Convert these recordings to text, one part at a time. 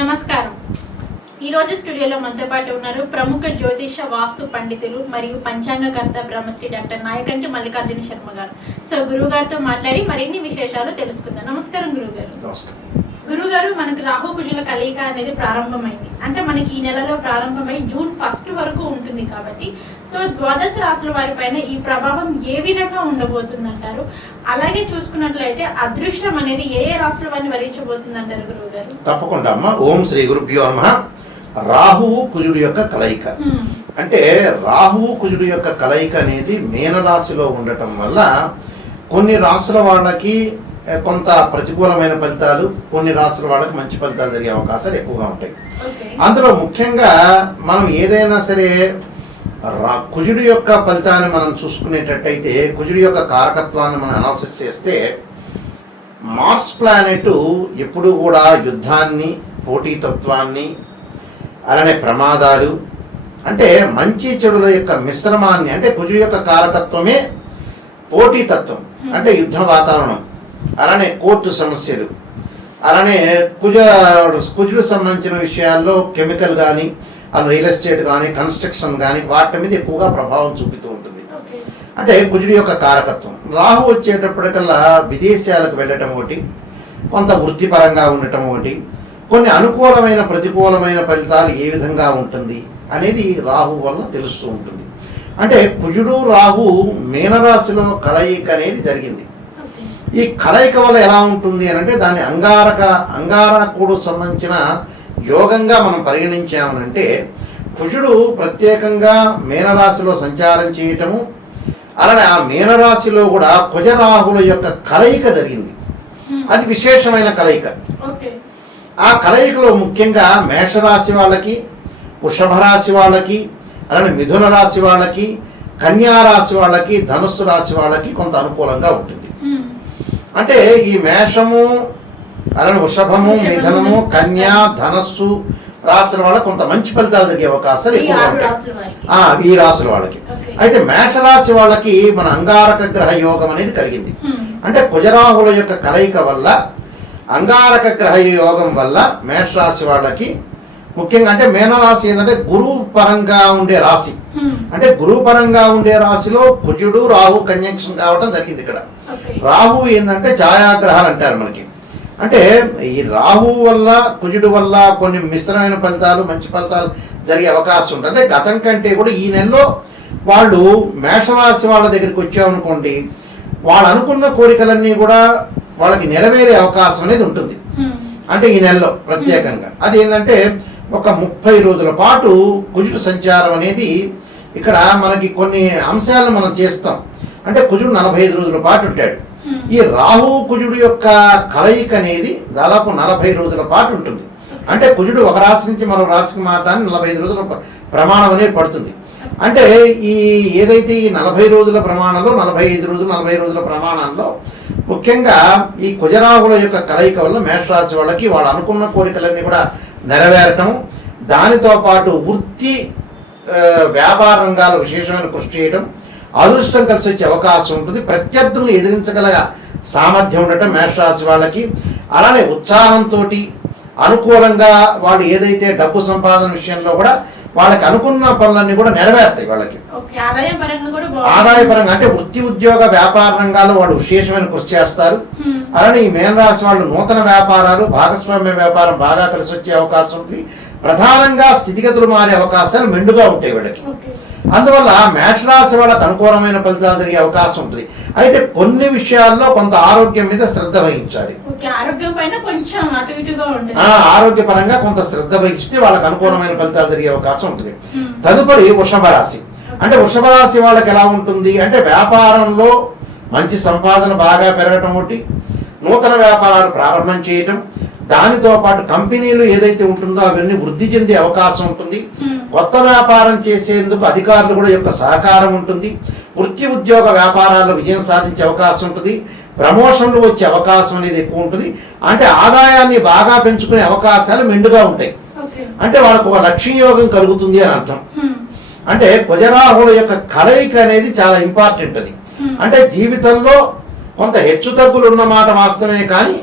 నమస్కారం. ఈరోజు స్టూడియోలో మనతో పాటు ఉన్నారు ప్రముఖ జ్యోతిష వాస్తు పండితులు మరియు పంచాంగకర్త బ్రహ్మశ్రీ డాక్టర్ నాయకంటి మల్లికార్జున శర్మ గారు. సో గురువు గారితో మాట్లాడి మరిన్ని విశేషాలు తెలుసుకుందాం. నమస్కారం గురువు గారు. గురుగారు, మనకు రాహు కుజుల కలయిక అనేది ప్రారంభమైంది. అంటే మనకి ఈ నెలలో ప్రారంభమై జూన్ 1 వరకు ఉంటుంది కాబట్టి సో ద్వాదశ రాశుల వారి పైన ఈ ప్రభావం ఏ విధంగా ఉండబోతుంది అంటారు? అలాగే చూసుకున్నట్లయితే అదృష్టం అనేది ఏ ఏ రాశుల వారిని వరించబోతుంది అంటారు గురువు గారు? తప్పకుండా అమ్మ. ఓం శ్రీ గురుభ్యో నమః. రాహువు కుజుడు యొక్క కలయిక అంటే రాహువు కుజుడు యొక్క కలయిక అనేది మీనరాశిలో ఉండటం వల్ల కొన్ని రాశుల వాళ్ళకి కొంత ప్రతికూలమైన ఫలితాలు, కొన్ని రాశుల వాళ్ళకి మంచి ఫలితాలు జరిగే అవకాశాలు ఎక్కువగా ఉంటాయి. అందులో ముఖ్యంగా మనం ఏదైనా సరే కుజుడు యొక్క ఫలితాన్ని మనం చూసుకునేటట్టయితే కుజుడు యొక్క కారకత్వాన్ని మనం అనాలిసిస్ చేస్తే మార్స్ ప్లానెట్ ఎప్పుడు కూడా యుద్ధాన్ని, పోటీతత్వాన్ని, అలానే ప్రమాదాలు, అంటే మంచి చెడుల యొక్క మిశ్రమాన్ని, అంటే కుజుడు యొక్క కారకత్వమే పోటీతత్వం, అంటే యుద్ధ వాతావరణం, అలానే కోర్టు సమస్యలు, అలానే కుజుడు సంబంధించిన విషయాల్లో కెమికల్ కానీ, రియల్ ఎస్టేట్ కానీ, కన్స్ట్రక్షన్ కానీ వాటి మీద ఎక్కువగా ప్రభావం చూపుతూ ఉంటుంది. అంటే కుజుడు యొక్క కారకత్వం. రాహు వచ్చేటప్పటికల్లా విదేశాలకు వెళ్ళటం ఒకటి, కొంత వృత్తిపరంగా ఉండటం ఒకటి, కొన్ని అనుకూలమైన ప్రతికూలమైన ఫలితాలు ఏ విధంగా ఉంటుంది అనేది రాహు వల్ల తెలుస్తూ ఉంటుంది. అంటే కుజుడు రాహు మీనరాశిలో కలయిక అనేది జరిగింది. ఈ కలయిక వల్ల ఎలా ఉంటుంది అని అంటే దాన్ని అంగారకుడు సంబంధించిన యోగంగా మనం పరిగణించామనంటే కుజుడు ప్రత్యేకంగా మీనరాశిలో సంచారం చేయటము, అలానే ఆ మీనరాశిలో కూడా కుజరాహుల యొక్క కలయిక జరిగింది. అది విశేషమైన కలయిక. ఆ కలయికలో ముఖ్యంగా మేషరాశి వాళ్ళకి, వృషభ రాశి వాళ్ళకి, అలానే మిథున రాశి వాళ్ళకి, కన్యా రాశి వాళ్ళకి, ధనుస్సు రాశి వాళ్ళకి కొంత అనుకూలంగా ఉంటుంది. అంటే ఈ మేషము, అలానే వృషభము, మిథునము, కన్యా, ధనస్సు రాశుల వాళ్ళకి కొంత మంచి ఫలితాలు జరిగే అవకాశాలు ఎక్కువగా ఉంటాయి ఈ రాశుల వాళ్ళకి. అయితే మేషరాశి వాళ్ళకి మన అంగారక గ్రహ యోగం అనేది కలిగింది. అంటే కుజరాహుల యొక్క కలయిక వల్ల, అంగారక గ్రహ యోగం వల్ల మేషరాశి వాళ్ళకి ముఖ్యంగా, అంటే మీనరాశి ఏంటంటే గురువు పరంగా ఉండే రాశి, అంటే గురువు పరంగా ఉండే రాశిలో కుజుడు రాహు కంజంక్షన్ కావటం జరిగింది. ఇక్కడ రాహు ఏంటంటే ఛాయాగ్రహాలు అంటారు మనకి. అంటే ఈ రాహు వల్ల, కుజుడు వల్ల కొన్ని మిశ్రమైన ఫలితాలు, మంచి ఫలితాలు జరిగే అవకాశం ఉంటుంది. అంటే గతం కంటే కూడా ఈ నెలలో వాళ్ళు మేషరాశి వాళ్ళ దగ్గరికి వచ్చామనుకోండి, వాళ్ళు అనుకున్న కోరికలన్నీ కూడా వాళ్ళకి నెరవేరే అవకాశం అనేది ఉంటుంది. అంటే ఈ నెలలో ప్రత్యేకంగా అది ఏంటంటే ఒక 30 రోజుల పాటు కుజుడు సంచారం అనేది ఇక్కడ మనకి కొన్ని అంశాలను మనం చేస్తాం. అంటే కుజుడు 45 రోజుల పాటు ఉంటాడు. ఈ రాహు కుజుడు యొక్క కలయిక అనేది దాదాపు 40 రోజుల పాటు ఉంటుంది. అంటే కుజుడు ఒక రాశి నుంచి మరో రాశికి మారడానికి 45 రోజుల ప్రమాణం అనేది పడుతుంది. అంటే ఈ ఏదైతే ఈ 40 రోజుల ప్రమాణంలో 40 రోజుల ప్రమాణంలో ముఖ్యంగా ఈ కుజరాహుల యొక్క కలయిక వల్ల మేషరాశి వాళ్ళకి వాళ్ళు అనుకున్న కోరికలన్నీ కూడా నెరవేరటం, దానితో పాటు వృత్తి వ్యాపార రంగాలు విశేషమైన కృషి చేయడం, అదృష్టం కలిసి వచ్చే అవకాశం ఉంటుంది. ప్రత్యర్థులను ఎదిరించగల సామర్థ్యం ఉండటం మేషరాశి వాళ్ళకి. అలానే ఉత్సాహంతో అనుకూలంగా వాళ్ళు ఏదైతే డబ్బు సంపాదన విషయంలో కూడా వాళ్ళకి అనుకున్న పనులన్నీ కూడా నెరవేరుతాయి. వాళ్ళకి ఆదాయపరంగా అంటే వృత్తి, ఉద్యోగ, వ్యాపార రంగాల్లో వాళ్ళు విశేషమైన కృషి చేస్తారు. అలానే ఈ మీనరాశి వాళ్ళు నూతన వ్యాపారాలు, భాగస్వామ్య వ్యాపారం బాగా కలిసి వచ్చే అవకాశం ఉంది. ప్రధానంగా స్థితిగతులు మారే అవకాశాలు మెండుగా ఉంటాయి వీళ్ళకి. అందువల్ల మేషరాశి వాళ్ళకి అనుకూలమైన ఫలితాలు జరిగే అవకాశం ఉంటుంది. అయితే కొన్ని విషయాల్లో కొంత ఆరోగ్యం మీద శ్రద్ధ వహించాలి. ఆరోగ్యపరంగా కొంత శ్రద్ధ వహిస్తే వాళ్ళకి అనుకూలమైన ఫలితాలు జరిగే అవకాశం ఉంటుంది. తదుపరి వృషభ రాశి. అంటే వృషభ రాశి వాళ్ళకి ఎలా ఉంటుంది అంటే వ్యాపారంలో మంచి సంపాదన బాగా పెరగటం ఒకటి, నూతన వ్యాపారాలు ప్రారంభం చేయటం, దానితో పాటు కంపెనీలు ఏదైతే ఉంటుందో అవన్నీ వృద్ధి చెందే అవకాశం ఉంటుంది. కొత్త వ్యాపారం చేసేందుకు అధికారులు కూడా యొక్క సహకారం ఉంటుంది. వృత్తి, ఉద్యోగ, వ్యాపారాల్లో విజయం సాధించే అవకాశం ఉంటుంది. ప్రమోషన్లు వచ్చే అవకాశం అనేది ఎక్కువ ఉంటుంది. అంటే ఆదాయాన్ని బాగా పెంచుకునే అవకాశాలు మెండుగా ఉంటాయి. అంటే వాళ్ళకు ఒక లక్ష్య యోగం కలుగుతుంది అని అర్థం. అంటే కుజరాహుల యొక్క కలయిక అనేది చాలా ఇంపార్టెంట్. అది అంటే జీవితంలో కొంత హెచ్చు తగ్గులు ఉన్నమాట వాస్తవమే, కానీ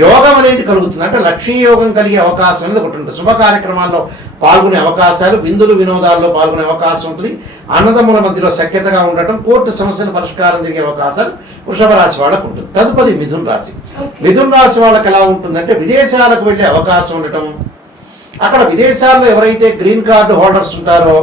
యోగం అనేది కలుగుతుంది. అంటే లక్ష్మీ యోగం కలిగే అవకాశం అనేది ఒకటి ఉంటుంది. శుభ కార్యక్రమాల్లో పాల్గొనే అవకాశాలు, విందులు వినోదాల్లో పాల్గొనే అవకాశం ఉంటుంది. అన్నదమ్ముల మధ్యలో సఖ్యతగా ఉండటం, కోర్టు సమస్యల పరిష్కారం జరిగే అవకాశాలు వృషభ రాశి వాళ్ళకు ఉంటుంది. తదుపరి మిథున రాశి. మిథున రాశి వాళ్ళకి ఎలా ఉంటుందంటే విదేశాలకు వెళ్ళే అవకాశం ఉండటం, అక్కడ విదేశాల్లో ఎవరైతే గ్రీన్ కార్డు హోల్డర్స్ ఉంటారో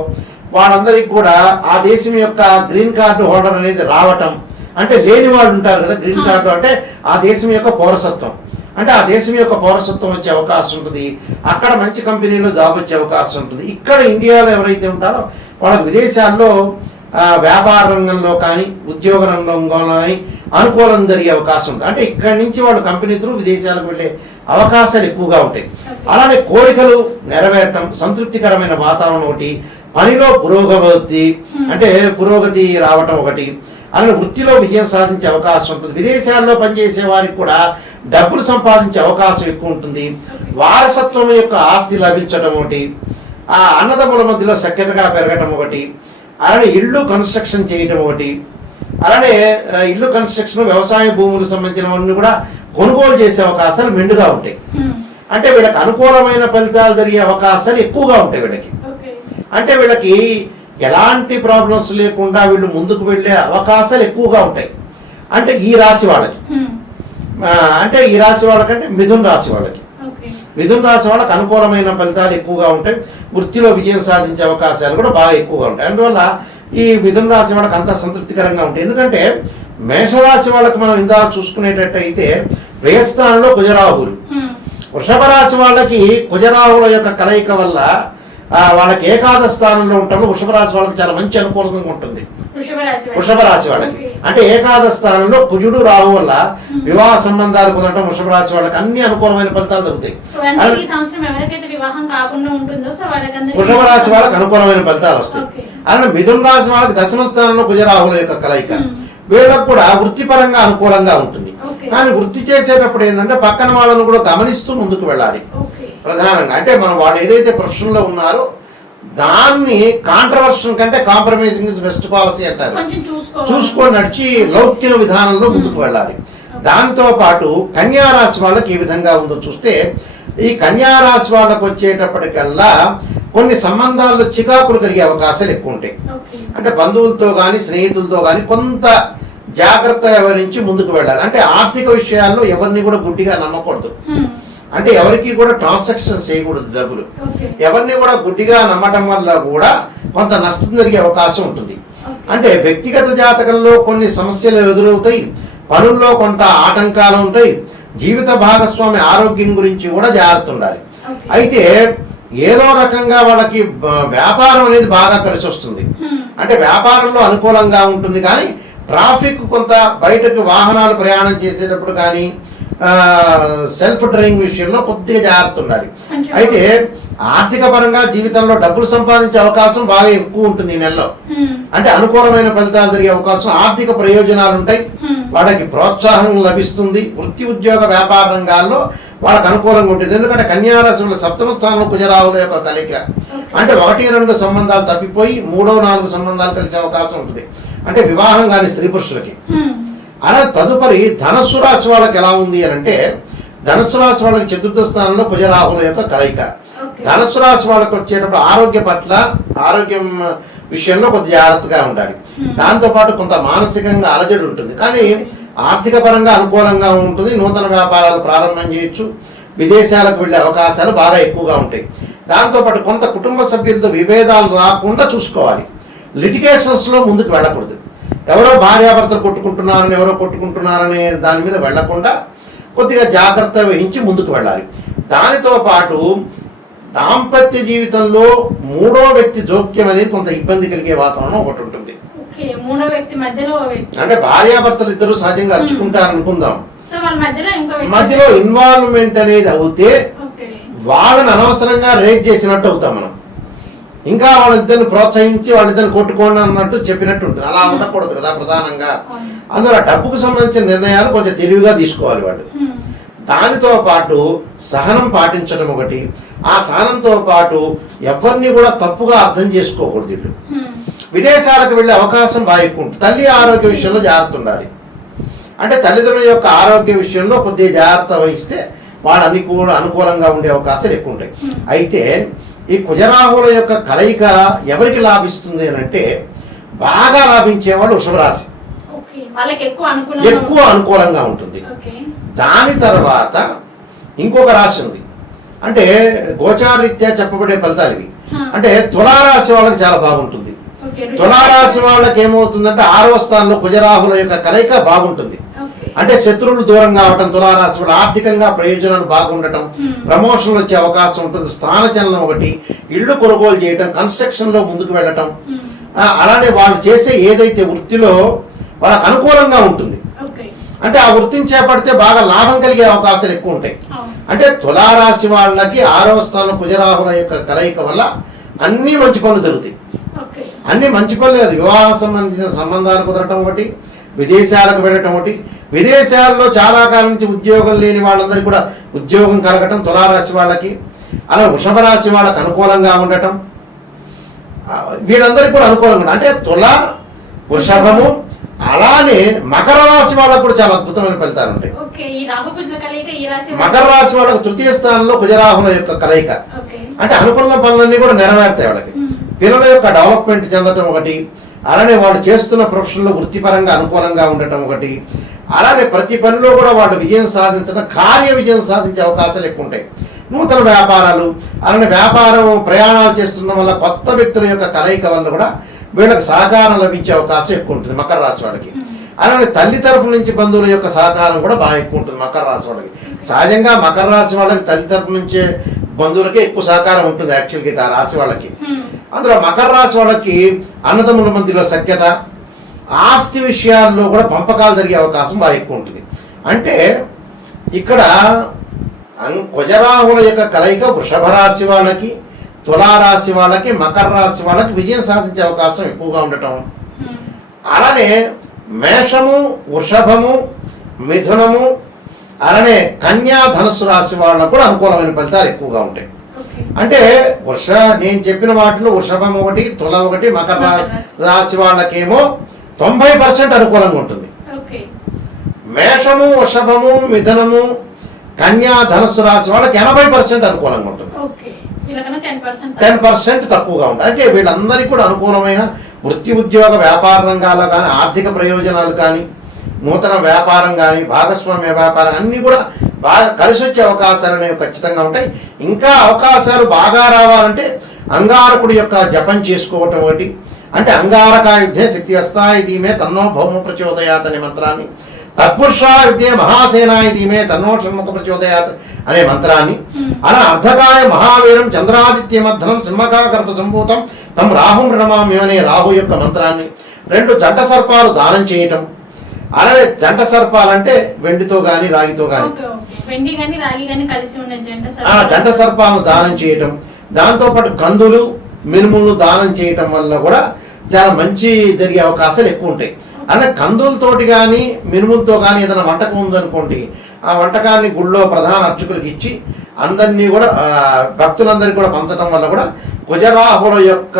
వాళ్ళందరికీ కూడా ఆ దేశం యొక్క గ్రీన్ కార్డు హోల్డర్ అనేది రావటం, అంటే లేని వాళ్ళు ఉంటారు కదా, గ్రీన్ కార్డు అంటే ఆ దేశం యొక్క పౌరసత్వం, అంటే ఆ దేశం యొక్క పౌరసత్వం వచ్చే అవకాశం ఉంటుంది. అక్కడ మంచి కంపెనీలో జాబ్ వచ్చే అవకాశం ఉంటుంది. ఇక్కడ ఇండియాలో ఎవరైతే ఉంటారో వాళ్ళకి విదేశాల్లో వ్యాపార రంగంలో కానీ ఉద్యోగ రంగంలో కానీ అనుకూలం జరిగే అవకాశం ఉంటుంది. అంటే ఇక్కడి నుంచి వాళ్ళు కంపెనీ త్రూ విదేశాలకు వెళ్ళే అవకాశాలు ఎక్కువగా ఉంటాయి. అలానే కోరికలు నెరవేరటం, సంతృప్తికరమైన వాతావరణం ఒకటి, పనిలో పురోగతి రావటం ఒకటి, అలానే వృత్తిలో విజయం సాధించే అవకాశం ఉంటుంది. విదేశాల్లో పనిచేసే వారికి కూడా డబ్బులు సంపాదించే అవకాశం ఎక్కువ ఉంటుంది. వారసత్వం యొక్క ఆస్తి లభించడం ఒకటి, ఆ అన్నదమ్ముల మధ్యలో సఖ్యతగా పెరగటం ఒకటి, అలానే ఇల్లు కన్స్ట్రక్షన్ చేయటం ఒకటి, అలానే ఇల్లు కన్స్ట్రక్షన్ వ్యవసాయ భూములకు సంబంధించినవన్నీ కూడా కొనుగోలు చేసే అవకాశాలు మెండుగా ఉంటాయి. అంటే వీళ్ళకి అనుకూలమైన ఫలితాలు జరిగే అవకాశాలు ఎక్కువగా ఉంటాయి వీళ్ళకి. అంటే వీళ్ళకి ఎలాంటి ప్రాబ్లమ్స్ లేకుండా వీళ్ళు ముందుకు వెళ్ళే అవకాశాలు ఎక్కువగా ఉంటాయి. అంటే ఈ రాశి వాళ్ళకి, అంటే ఈ రాశి వాళ్ళకంటే మిథున రాశి వాళ్ళకి, మిథున రాశి వాళ్ళకి అనుకూలమైన ఫలితాలు ఎక్కువగా ఉంటాయి. వృత్తిలో విజయం సాధించే అవకాశాలు కూడా బాగా ఎక్కువగా ఉంటాయి. అందువల్ల ఈ మిథున రాశి వాళ్ళకి అంతా సంతృప్తికరంగా ఉంటాయి. ఎందుకంటే మేషరాశి వాళ్ళకి మనం ఇందాక చూసుకునేటట్టయితే వ్యయస్థానంలో కుజరాహులు, వృషభ రాశి వాళ్ళకి కుజరాహుల యొక్క కలయిక వల్ల వాళ్ళకి ఏకాదశ స్థానంలో ఉంటాము. వృషభ రాశి వాళ్ళకి చాలా మంచి అనుకూలంగా ఉంటుంది. వృషభ రాశి వాళ్ళకి అంటే ఏకాదశ స్థానంలో కుజుడు రాహు వల్ల వివాహ సంబంధాలు కుదరటం వృషభ రాశి వాళ్ళకి అన్ని అనుకూలమైన ఫలితాలు దొరుకుతాయి. వృషభ రాశి వాళ్ళకి అనుకూలమైన ఫలితాలు వస్తాయి. అలానే మిథున రాశి వాళ్ళకి దశమ స్థానంలో కుజరాహుల యొక్క కలయిక వీళ్ళకు కూడా వృత్తిపరంగా అనుకూలంగా ఉంటుంది. కానీ వృత్తి చేసేటప్పుడు ఏంటంటే పక్కన వాళ్ళను కూడా గమనిస్తూ ముందుకు వెళ్ళాలి ప్రధానంగా. అంటే మనం వాళ్ళు ఏదైతే ప్రొఫెషన్లో ఉన్నారో దాన్ని కాంట్రవర్షన్ కంటే కాంప్రమైజింగ్ ఇస్ బెస్ట్ పాలసీ అంటారు. చూసుకొని నడిచి లౌక్య విధానంలో ముందుకు వెళ్ళాలి. దాంతో పాటు కన్యారాశి వాళ్ళకి ఏ విధంగా ఉందో చూస్తే, ఈ కన్యారాశి వాళ్ళకు వచ్చేటప్పటికల్లా కొన్ని సంబంధాల్లో చికాకులు కలిగే అవకాశాలు ఎక్కువ ఉంటాయి. అంటే బంధువులతో కానీ స్నేహితులతో కానీ కొంత జాగ్రత్త వ్యవహరించి ముందుకు వెళ్ళాలి. అంటే ఆర్థిక విషయాల్లో ఎవరిని కూడా గుడ్డిగా నమ్మకూడదు. అంటే ఎవరికి కూడా ట్రాన్సాక్షన్స్ చేయకూడదు. డబ్బులు ఎవరిని కూడా గుడ్డిగా నమ్మటం వల్ల కూడా కొంత నష్టం జరిగే అవకాశం ఉంటుంది. అంటే వ్యక్తిగత జాతకంలో కొన్ని సమస్యలు ఎదురవుతాయి, పనుల్లో కొంత ఆటంకాలు ఉంటాయి, జీవిత భాగస్వామి ఆరోగ్యం గురించి కూడా జాగ్రత్త ఉండాలి. అయితే ఏదో రకంగా వాళ్ళకి వ్యాపారం అనేది బాగా కలిసి వస్తుంది. అంటే వ్యాపారంలో అనుకూలంగా ఉంటుంది. కానీ ట్రాఫిక్ కొంత బయటకు వాహనాలు ప్రయాణం చేసేటప్పుడు కానీ సెల్ఫ్ డ్రైవింగ్ విషయంలో కొద్దిగా జాగ్రత్త ఉండాలి. అయితే ఆర్థిక పరంగా జీవితంలో డబ్బులు సంపాదించే అవకాశం బాగా ఎక్కువ ఉంటుంది ఈ నెలలో. అంటే అనుకూలమైన ఫలితాలు జరిగే అవకాశం, ఆర్థిక ప్రయోజనాలు ఉంటాయి, వాళ్ళకి ప్రోత్సాహం లభిస్తుంది. వృత్తి ఉద్యోగ వ్యాపార రంగాల్లో వాళ్ళకి అనుకూలంగా ఉంటుంది. ఎందుకంటే కన్యారాశి వాళ్ళ సప్తమ స్థానంలో కుజరాహుల యొక్క కలయిక. అంటే 1-2 సంబంధాలు తప్పిపోయి 3-4 సంబంధాలు కలిసే అవకాశం ఉంటుంది. అంటే వివాహం కాని స్త్రీ పురుషులకి. అలా తదుపరి ధనుస్సు రాశి వాళ్ళకి ఎలా ఉంది అని అంటే, ధనుస్సు రాశి వాళ్ళకి చతుర్థ స్థానంలో కుజరాహుల యొక్క కలయిక. ధనుస్సు రాశి వాళ్ళకి వచ్చేటప్పుడు ఆరోగ్యం విషయంలో కొంత జాగ్రత్తగా ఉండాలి. దాంతోపాటు కొంత మానసికంగా అలజడి ఉంటుంది. కానీ ఆర్థిక పరంగా అనుకూలంగా ఉంటుంది. నూతన వ్యాపారాలు ప్రారంభం చేయొచ్చు. విదేశాలకు వెళ్ళే అవకాశాలు బాగా ఎక్కువగా ఉంటాయి. దాంతోపాటు కొంత కుటుంబ సభ్యులతో విభేదాలు రాకుండా చూసుకోవాలి. లిటిగేషన్స్లో ముందుకు వెళ్ళకూడదు. ఎవరో భార్యాభర్తలు కొట్టుకుంటున్నారనే దాని మీద వెళ్లకుండా కొద్దిగా జాగ్రత్త వహించి ముందుకు వెళ్ళాలి. దానితో పాటు దాంపత్య జీవితంలో 3వ వ్యక్తి జోక్యం అనేది కొంత ఇబ్బంది కలిగే వాతావరణం ఒకటి ఉంటుంది. అంటే భార్యాభర్తలు ఇద్దరు సహజంగా అరుచుకుంటారు అనుకుందాం, మధ్యలో ఇన్వాల్వ్మెంట్ అనేది అవుతే వాళ్ళని అనవసరంగా రేజ్ చేసినట్టు అవుతాం మనం. ఇంకా వాళ్ళిద్దరిని ప్రోత్సహించి వాళ్ళిద్దరిని కొట్టుకోండి అన్నట్టు చెప్పినట్టు ఉంటుంది. అలా ఉండకూడదు కదా ప్రధానంగా. అందులో డబ్బుకు సంబంధించిన నిర్ణయాలు కొంచెం తెలివిగా తీసుకోవాలి వాళ్ళు. దానితో పాటు సహనం పాటించడం ఒకటి. ఆ సహనంతో పాటు ఎవరిని కూడా తప్పుగా అర్థం చేసుకోకూడదు. వీళ్ళు విదేశాలకు వెళ్ళే అవకాశం బాగా ఎక్కువ ఉంటుంది. తల్లి ఆరోగ్య విషయంలో జాగ్రత్త ఉండాలి. అంటే తల్లిదండ్రుల యొక్క ఆరోగ్య విషయంలో కొద్దిగా జాగ్రత్త వహిస్తే వాళ్ళన్ని కూడా అనుకూలంగా ఉండే అవకాశాలు ఎక్కువ ఉంటాయి. అయితే ఈ కుజరాహుల యొక్క కలయిక ఎవరికి లాభిస్తుంది అని అంటే బాగా లాభించేవాళ్ళు వృషభ రాశి, ఎక్కువ అనుకూలంగా ఉంటుంది. దాని తర్వాత ఇంకొక రాశి ఉంది, అంటే గోచారీత్యా చెప్పబడే ఫలితాలు ఇవి. అంటే తులారాశి వాళ్ళకి చాలా బాగుంటుంది. తులారాశి వాళ్ళకి ఏమవుతుందంటే 6వ స్థానంలో కుజరాహుల యొక్క కలయిక బాగుంటుంది. అంటే శత్రువులు దూరం కావటం, తులారాశి వాళ్ళు ఆర్థికంగా ప్రయోజనాలు బాగుండటం, ప్రమోషన్లు వచ్చే అవకాశం ఉంటుంది, స్థానచలనం ఒకటి, ఇళ్ళు కొనుగోలు చేయటం, కన్స్ట్రక్షన్ లో ముందుకు వెళ్ళటం, అలానే వాళ్ళు చేసే ఏదైతే వృత్తిలో వాళ్ళకి అనుకూలంగా ఉంటుంది. అంటే ఆ వృత్తిని చేపడితే బాగా లాభం కలిగే అవకాశాలు ఎక్కువ ఉంటాయి. అంటే తులారాశి వాళ్ళకి 6వ స్థానం కుజరాహుల యొక్క కలయిక వల్ల అన్ని మంచి పనులు జరుగుతాయి. అన్ని మంచి పనులు కాదు, వివాహ సంబంధించిన సంబంధాలు కుదరటం ఒకటి, విదేశాలకు వెళ్ళటం ఒకటి, విదేశాల్లో చాలా కాలం నుంచి ఉద్యోగం లేని వాళ్ళందరికీ కూడా ఉద్యోగం కలగటం తులారాశి వాళ్ళకి, అలా వృషభ రాశి వాళ్ళకి అనుకూలంగా ఉండటం, వీళ్ళందరికీ కూడా అనుకూలంగా ఉండటం. అంటే తుల, వృషభము, అలానే మకర రాశి వాళ్ళకు కూడా చాలా అద్భుతమైన ఫలితాలు ఉంటాయి. మకర రాశి వాళ్ళకు 3వ స్థానంలో కుజరాహుల యొక్క కలయిక, అంటే అనుకున్న పనులన్నీ కూడా నెరవేరుతాయి. వాళ్ళకి పిల్లల యొక్క డెవలప్మెంట్ చెందటం ఒకటి, అలానే వాళ్ళు చేస్తున్న ప్రొఫెషన్లో వృత్తిపరంగా అనుకూలంగా ఉండటం ఒకటి, అలానే ప్రతి పనిలో కూడా వాళ్ళు విజయం సాధించడం, కార్య విజయం సాధించే అవకాశాలు ఎక్కువ ఉంటాయి. నూతన వ్యాపారాలు, అలానే వ్యాపారం ప్రయాణాలు చేస్తున్న వల్ల కొత్త వ్యక్తుల యొక్క కలయిక వల్ల కూడా వీళ్ళకి సహకారం లభించే అవకాశం ఎక్కువ ఉంటుంది మకర రాశి వాళ్ళకి. అలానే తల్లి తరఫు నుంచి బంధువుల యొక్క సహకారం కూడా బాగా ఎక్కువ ఉంటుంది మకర రాశి వాళ్ళకి. సహజంగా మకర రాశి వాళ్ళకి తల్లి తరఫు నుంచే బంధువులకే ఎక్కువ సహకారం ఉంటుంది యాక్చువల్గా ఆ రాశి వాళ్ళకి. అందులో మకర రాశి వాళ్ళకి అన్నదమ్ముల మధ్యలో సఖ్యత, ఆస్తి విషయాల్లో కూడా పంపకాలు జరిగే అవకాశం బాగా ఎక్కువ ఉంటుంది. అంటే ఇక్కడ కుజరాహుల యొక్క కలయిక వృషభ రాశి వాళ్ళకి, తులారాశి వాళ్ళకి, మకర రాశి వాళ్ళకి విజయం సాధించే అవకాశం ఎక్కువగా ఉండటం, అలానే మేషము, వృషభము, మిథునము, అలానే కన్యా, ధనుస్సు రాశి వాళ్ళకు కూడా అనుకూలమైన ఫలితాలు ఎక్కువగా ఉంటాయి. అంటే నేను చెప్పిన వాటిలో వృషభం ఒకటి, తుల ఒకటి, మకర రాశి వాళ్ళకేమో 90% అనుకూలంగా ఉంటుంది. మేషము, వృషభము, మిథునము, కన్యా, ధనుస్సు రాశి వాళ్ళకి 80% అనుకూలంగా ఉంటుంది. 10% తక్కువగా ఉంటుంది. అంటే వీళ్ళందరికీ కూడా అనుకూలమైన వృత్తి, ఉద్యోగ, వ్యాపార రంగాల్లో కానీ, ఆర్థిక ప్రయోజనాలు కానీ, నూతన వ్యాపారం కానీ, భాగస్వామ్య వ్యాపారం అన్నీ కూడా బాగా కలిసి వచ్చే అవకాశాలు అనేవి ఖచ్చితంగా ఉంటాయి. ఇంకా అవకాశాలు బాగా రావాలంటే అంగారకుడి యొక్క జపం చేసుకోవటం ఒకటి, అంటే అంగారకాయుద్ధే శక్తి అస్థాయి ధీమే తన్నో భౌమ ప్రచోదయాత్ అనే మంత్రాన్ని, తత్పురుషాయుద్ధే మహాసేనాయ ధీమే తన్నో షణ్ముఖ ప్రచోదయాత్ అనే మంత్రాన్ని, అలా అర్ధకాయ మహావీరం చంద్రాదిత్య మధ్నం సింహకా గర్భ సంభూతం తం రాహు ప్రణమామి అనే రాహు యొక్క మంత్రాన్ని, 2 జంట సర్పాలు దానం చేయటం. అలానే జంట సర్పాలంటే వెండితో గాని రాగితో గాని జంట సర్పాలను దానం చేయటం, దాంతోపాటు కందులు, మినుములు దానం చేయటం వల్ల కూడా చాలా మంచి జరిగే అవకాశాలు ఎక్కువ ఉంటాయి. అలా కందులతోటి కానీ మినుములతో కానీ ఏదైనా వంటకం ఉందనుకోండి, ఆ వంటకాన్ని గుళ్ళో ప్రధాన అర్చకులకు ఇచ్చి అందరినీ కూడా భక్తులందరికీ కూడా పంచడం వల్ల కూడా కుజరాహుల యొక్క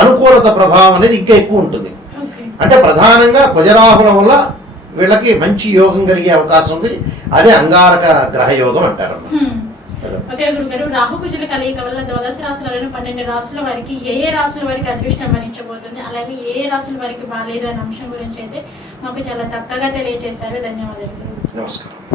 అనుకూలత ప్రభావం అనేది ఇంకా ఎక్కువ ఉంటుంది. అంటే ప్రధానంగా కుజరాహుల వల్ల వీళ్ళకి మంచి యోగం కలిగే అవకాశం ఉంది. అదే అంగారక గ్రహ యోగం అంటారు. ఓకే గురుగారు, రాహు కుజుల కలయిక వల్ల 12 రాశులలోని 12 రాశుల వారికి ఏ రాశుల వారికి అదృష్టం భరించబోతుంది, అలాగే ఏ రాశుల వారికి బాలేదు అనే అంశం గురించి అయితే మాకు చాలా చక్కగా తెలియజేశారు. ధన్యవాదాలు. నమస్కారం.